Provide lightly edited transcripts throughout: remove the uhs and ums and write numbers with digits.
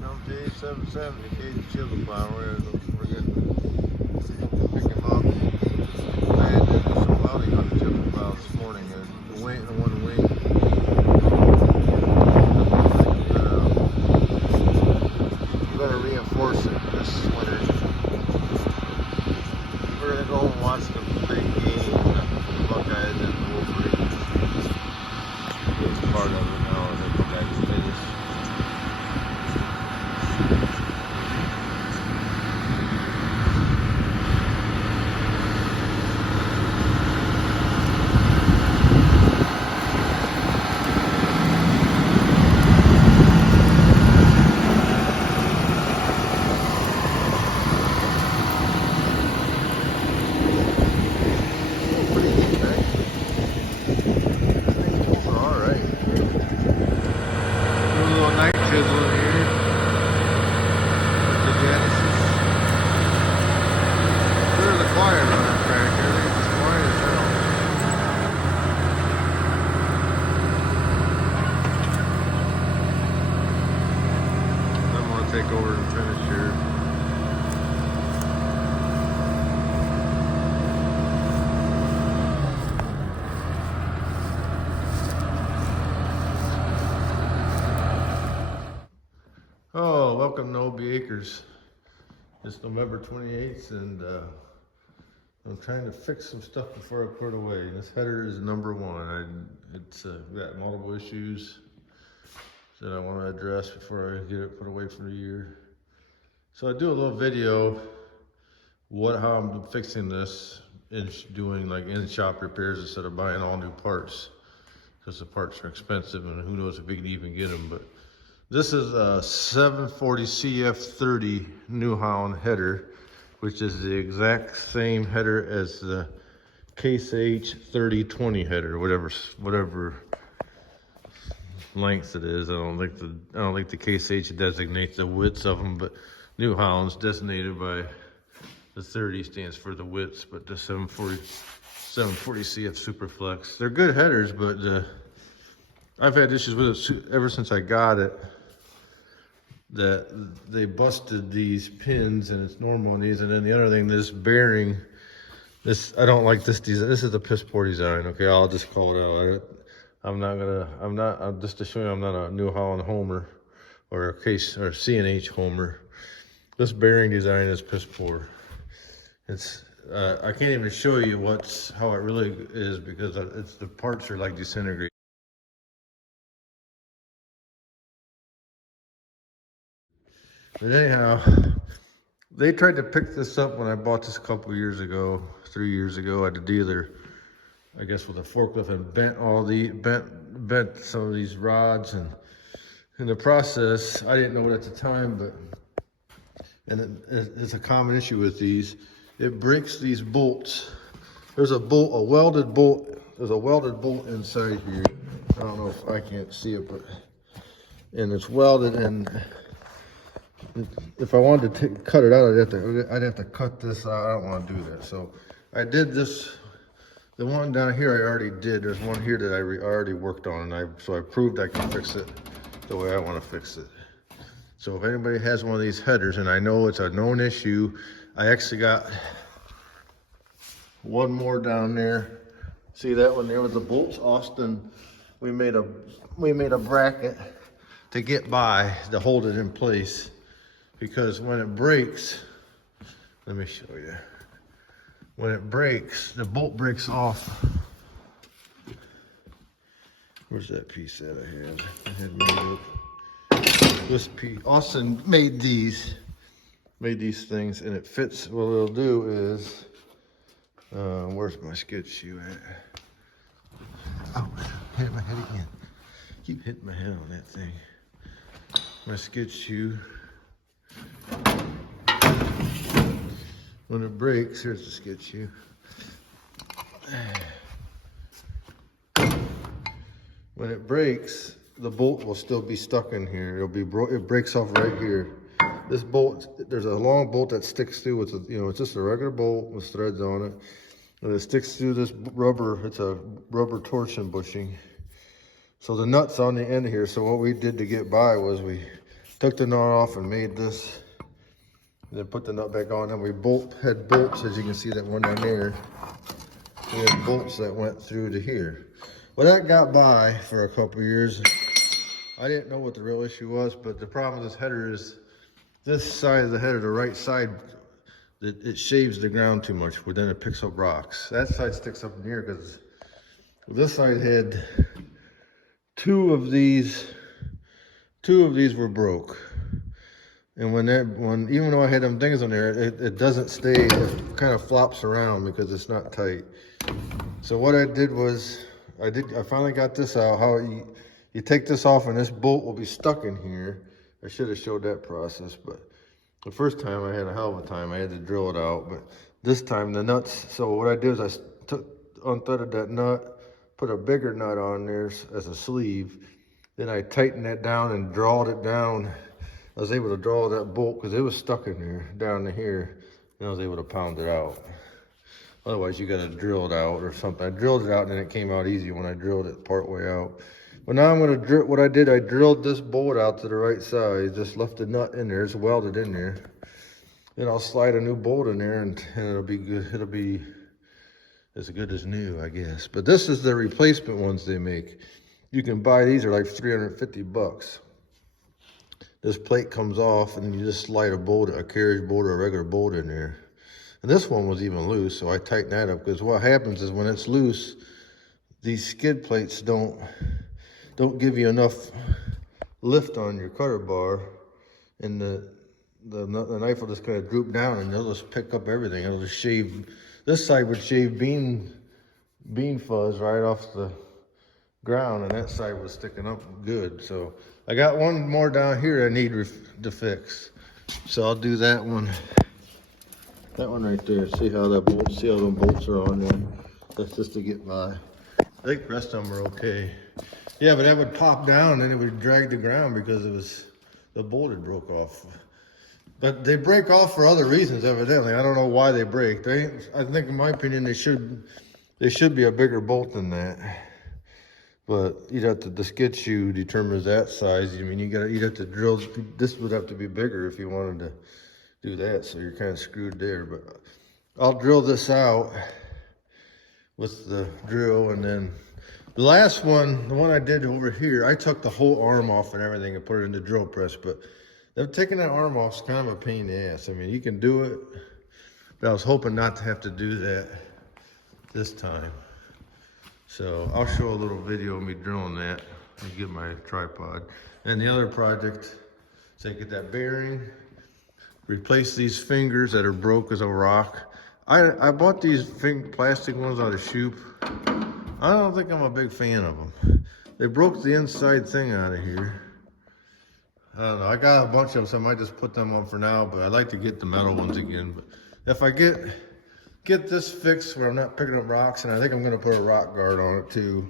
comes the 770 case chisel plow. We're getting pick him up. I did some welding on the chisel plow this morning. The one wing. Better reinforce it this winter. We're gonna go home and watch the big game, the Buckeyes and Wolverines. It's part of it now. The Buckeyes finish. Take over and finish here. Oh, welcome to OB Acres. It's November 28th, and I'm trying to fix some stuff before I put it away. This header is number one. It's got multiple issues that I want to address before I get it put away for the year. So I do a little video how I'm fixing this and doing like in-shop repairs instead of buying all new parts, because the parts are expensive and who knows if we can even get them. But this is a 740cf-30 New Holland header, which is the exact same header as the CaseIh 3020 header, whatever length it is. I don't think the CaseIh designates the widths of them, but New Holland's designated by the 30 stands for the widths, but the 740cf Superflex. They're good headers, but I've had issues with it ever since I got it. That they busted these pins, and it's normal on these. And then the other thing, this bearing, I don't like this design. This is a piss poor design. Okay, I'll just call it out. I'm just to show you I'm not a New Holland homer or a CNH homer. This bearing design is piss poor. It's I can't even show you how it really is, because the parts are like disintegrating. But anyhow, they tried to pick this up when I bought this a couple years ago, 3 years ago at a dealer, I guess with a forklift, and bent some of these rods. And in the process, I didn't know it at the time, it's a common issue with these. It breaks these bolts. There's a welded bolt. There's a welded bolt inside here. I don't know if I can't see it, and it's welded. And if I wanted to cut it out, I'd have to cut this out. I don't want to do that. So I did this. The one down here I already did. There's one here that I already worked on, and so I proved I can fix it the way I want to fix it. So if anybody has one of these headers, and I know it's a known issue, I actually got one more down there. See that one there with the bolts? Austin, we made a bracket to get by to hold it in place, because when it breaks, let me show you. When it breaks, the bolt breaks off. Where's that piece that I had made it. This piece, Austin made these things, and it fits. What it'll do is, where's my skid shoe at? Oh, hit my head again. Keep hitting my head on that thing. My skid shoe. When it breaks, here's the skid shoe. When it breaks, the bolt will still be stuck in here. It breaks off right here. This bolt, there's a long bolt that sticks through with it's just a regular bolt with threads on it. And it sticks through this rubber, it's a rubber torsion bushing. So the nut's on the end here. So what we did to get by was we took the nut off and made this, and then put the nut back on, and we had bolts, as you can see that one down there. We had bolts that went through to here. Well, that got by for a couple years. I didn't know what the real issue was, but the problem with this header is this side of the header, the right side, it shaves the ground too much, but then it picks up rocks. That side sticks up in here because this side had two of these were broke. And even though I had them things on there, it doesn't stay, it kind of flops around because it's not tight. So what I did was, I finally got this out, how you take this off and this bolt will be stuck in here. I should have showed that process, but the first time I had a hell of a time. I had to drill it out, but this time the nuts, so what I did is I unthreaded that nut, put a bigger nut on there as a sleeve. Then I tightened that down and drawed it down. I was able to draw that bolt because it was stuck in there down to here, and I was able to pound it out. Otherwise, you got to drill it out or something. I drilled it out and then it came out easy when I drilled it part way out. But now I'm going to drill, what I did, I drilled this bolt out to the right side, just left the nut in there, it's welded in there. Then I'll slide a new bolt in there and it'll be good. It'll be as good as new, I guess. But this is the replacement ones they make. You can buy these, are like 350 bucks. This plate comes off and then you just slide a bolt, a carriage bolt or a regular bolt in there. And this one was even loose, so I tightened that up because what happens is when it's loose, these skid plates don't give you enough lift on your cutter bar, and the knife will just kind of droop down and it'll just pick up everything. It'll just shave, this side would shave bean fuzz right off the ground, and that side was sticking up good. So I got one more down here I need to fix. So I'll do that one. That one right there. See how that bolt, see how them bolts are on there. That's just to get by. I think the rest of them are okay. Yeah, but that would pop down and it would drag the ground because it was, the bolt had broke off. But they break off for other reasons, evidently. I don't know why they break. I think, in my opinion, they should be a bigger bolt than that. But you'd have to, the skid shoe determines that size. I mean, you'd have to drill, this would have to be bigger if you wanted to do that. So you're kind of screwed there. But I'll drill this out with the drill, and then the last one, the one I did over here, I took the whole arm off and everything and put it in the drill press, but taking that arm off is kind of a pain in the ass. I mean, you can do it, but I was hoping not to have to do that this time. So I'll show a little video of me drilling that and get my tripod. And the other project is I get that bearing, replace these fingers that are broke as a rock. I bought these plastic ones out of Shoop. I don't think I'm a big fan of them. They broke the inside thing out of here. I don't know, I got a bunch of them, so I might just put them on for now, but I'd like to get the metal ones again. But if I get this fixed where I'm not picking up rocks, and I think I'm gonna put a rock guard on it too.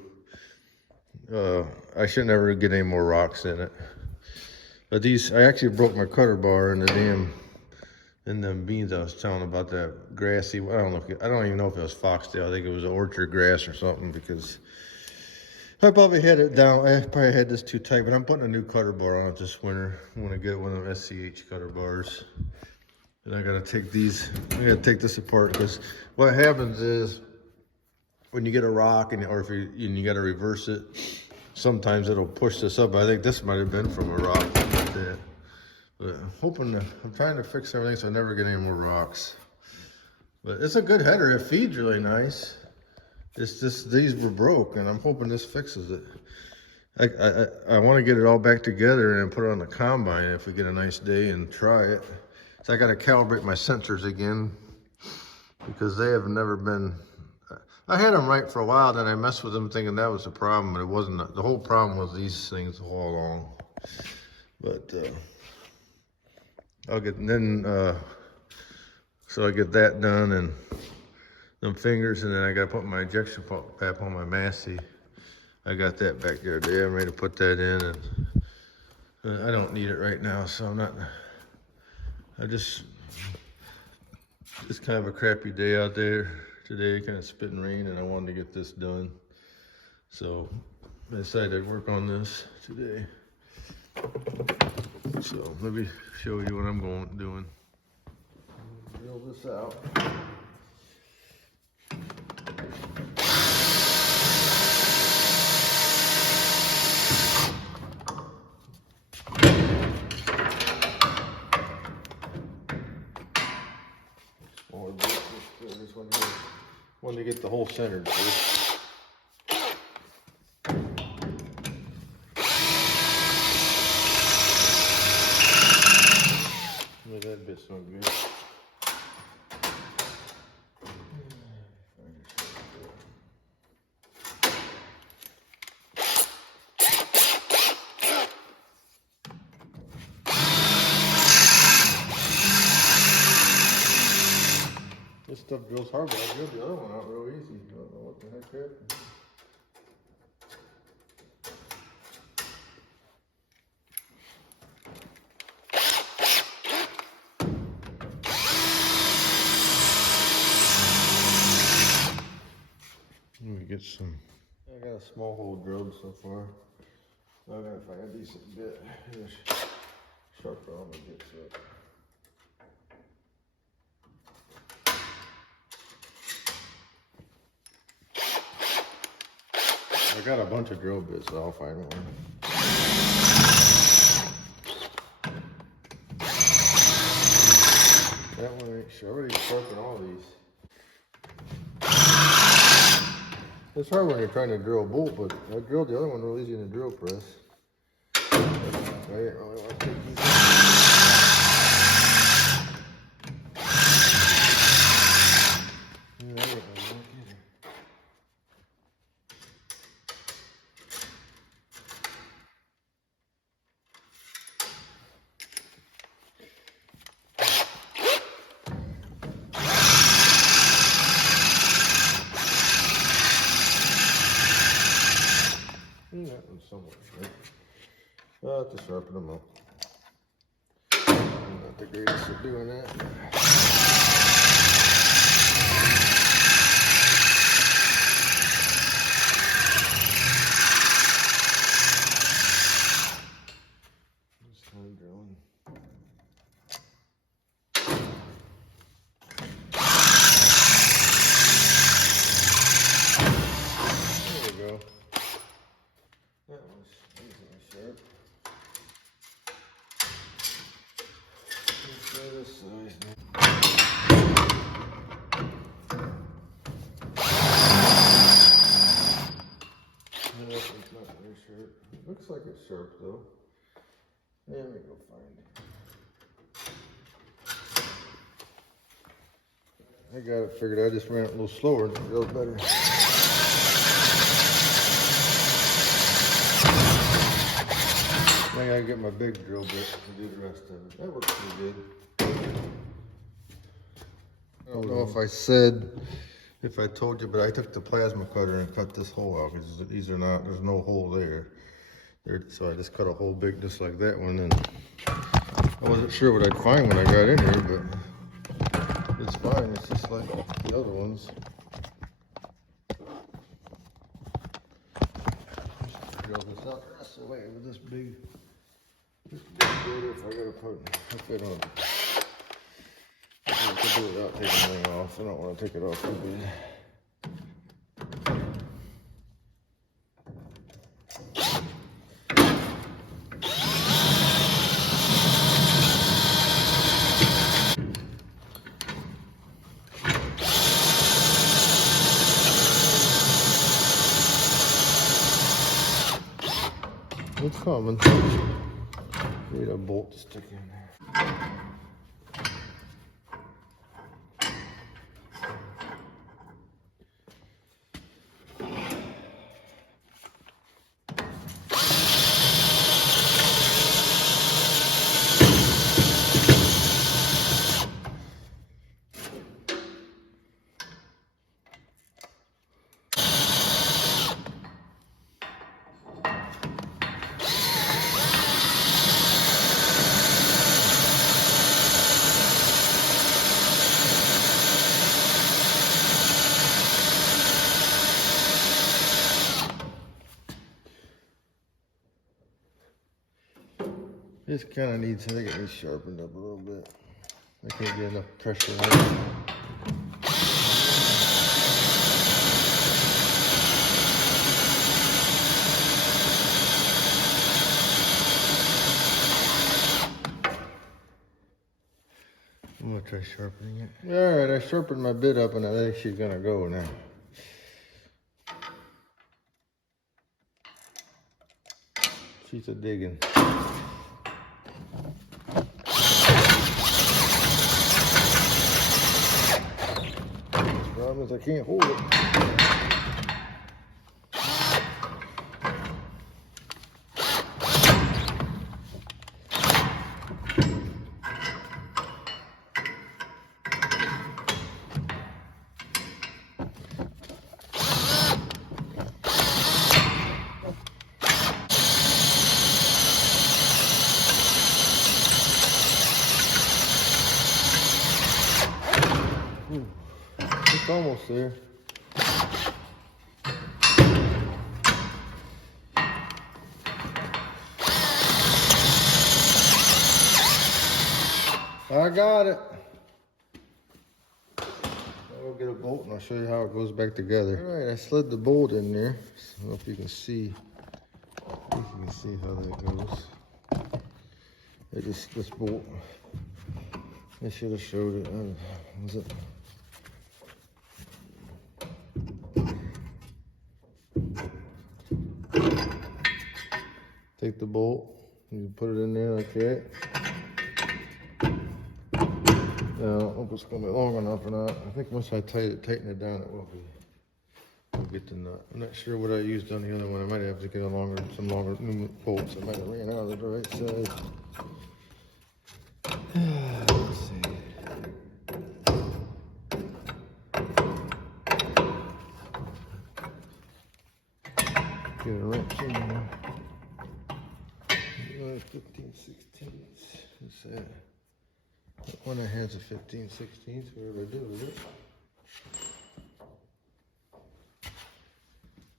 I should never get any more rocks in it. But these, I actually broke my cutter bar in them beans I was telling about, that grassy, I don't even know if it was foxtail. I think it was orchard grass or something, because I probably had it down. I probably had this too tight, but I'm putting a new cutter bar on it this winter. I want to get one of them SCH cutter bars. And I gotta take this apart, because what happens is when you get a rock or if you gotta reverse it, sometimes it'll push this up. I think this might have been from a rock like that. But I'm trying to fix everything so I never get any more rocks. But it's a good header. It feeds really nice. It's just these were broke, and I'm hoping this fixes it. I want to get it all back together and put it on the combine if we get a nice day and try it. So I got to calibrate my sensors again, because they have never been. I had them right for a while, then I messed with them thinking that was the problem, but it wasn't. The whole problem was these things all along. But I'll get, so I get that done and them fingers, and then I got to put my ejection pump back on my Massey. I got that back there today. I'm ready to put that in, and I don't need it right now, so I'm not. It's kind of a crappy day out there today, kind of spitting rain, and I wanted to get this done. So I decided to work on this today. So let me show you what I'm doing. Drill this out. Smaller bit, just wanted to get the hole centered first. That bit's no good. This stuff drills hard, but I drilled the other one out real easy. I don't know what the heck happened. Let me get some. I got a small hole drilled so far. Now I gotta find a decent bit. Here's sharper on the bit set. I got a bunch of drill bits, so I'll find one. That one ain't sure. I already sharpened all these. It's hard when you're trying to drill a bolt, but I drilled the other one real easy in the drill press. So I didn't really want to take these out. That one's somewhere, right? I'll have to sharpen them up. I'm not the greatest at doing that. Just time drilling. There we go. That was easily sharp. Let's try this size now. That one's not very sharp. It looks like it's sharp though. Let me go find it. I got it figured out. I just ran it a little slower and it feels better. I gotta get my big drill bit to do the rest of it. That works pretty good. I don't know if I told you, but I took the plasma cutter and cut this hole out because these are not, there's no hole there. So I just cut a hole big just like that one, and I wasn't sure what I'd find when I got in here, but it's fine. It's just like the other ones. Just drill this out the rest of the way with this big. If I gotta put it on. I can do it without taking anything off. I don't want to take it off too big. It's coming. Need a bolt to stick in there. This kind of needs, I think it needs sharpened up a little bit. I can't get enough pressure on it. I'm gonna try sharpening it. All right, I sharpened my bit up and I think she's gonna go now. She's a digging. The problem is I can't hold it. It's almost there. I got it. I'll get a bolt and I'll show you how it goes back together. All right, I slid the bolt in there. I don't know if you can see. I think you can see how that goes. This bolt. I should have showed it. Was it? Take the bolt, you put it in there like that. Now, I don't know if it's going to be long enough or not. I think once I tighten it down, it will be. We'll get the nut. I'm not sure what I used on the other one. I might have to get some longer new bolts. I might have ran out of the right side. Let's see. Get a wrench in there. 15/16. What's that? That one that has a 15/16. Whatever I do with it.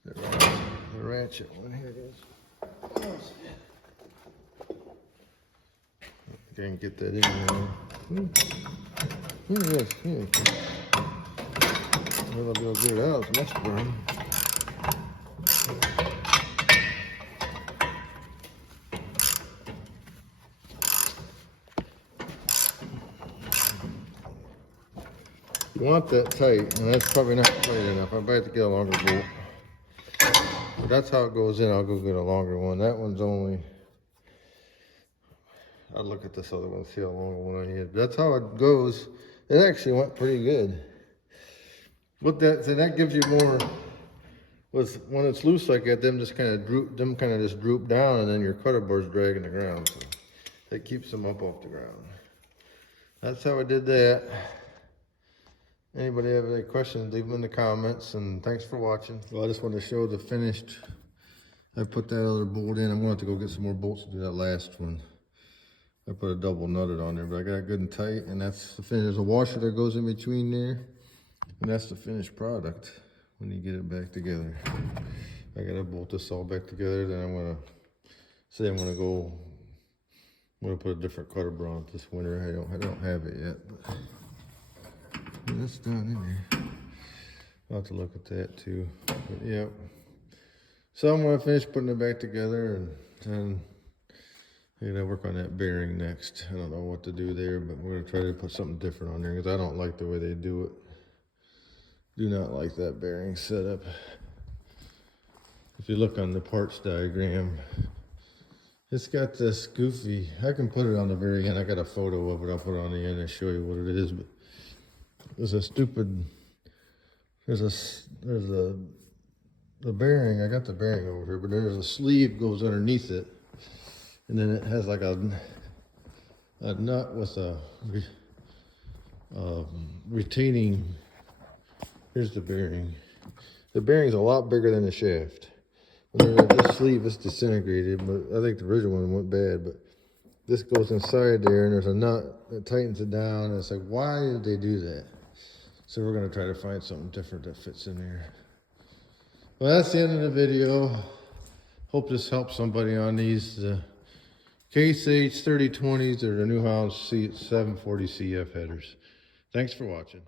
The ratchet one, here it is. I can get that in there. Yes, yeah. Well, I'll be able to get it out. It's next burn. You want that tight, and that's probably not tight enough. I might have to get a longer bolt. But that's how it goes in. I'll go get a longer one. That one's only, I'll look at this other one, see how long one I need. That's how it goes. It actually went pretty good. What that, so that gives you more, when it's loose like that, them just kind of droop down, and then your cutter board's dragging the ground. So that keeps them up off the ground. That's how I did that. Anybody have any questions, leave them in the comments, and thanks for watching. Well, I just wanted to show the finished. I put that other bolt in. I'm going to have to go get some more bolts to do that last one. I put a double nutted on there, but I got it good and tight, and that's the finish. There's a washer that goes in between there, and that's the finished product when you get it back together. I got to bolt this all back together, then I'm going to say I'm going to put a different cutter bra on this winter. I don't have it yet, but that's done in there. I'll have to look at that too. But yeah. So I'm gonna finish putting it back together, and then I'm gonna work on that bearing next. I don't know what to do there, but we're gonna try to put something different on there because I don't like the way they do it. Do not like that bearing setup. If you look on the parts diagram, it's got this goofy, I can put it on the very end. I got a photo of it. I'll put it on the end and show you what it is, but there's a stupid, the bearing, I got the bearing over here, but there's a sleeve goes underneath it, and then it has like a nut with a retaining, here's the bearing. The bearing's a lot bigger than the shaft. This sleeve is disintegrated, but I think the original one went bad, but this goes inside there, and there's a nut that tightens it down, and it's like, why did they do that? So we're gonna try to find something different that fits in there. Well, that's the end of the video. Hope this helps somebody on these CaseIh 3020s are the new house 740 CF headers. Thanks for watching.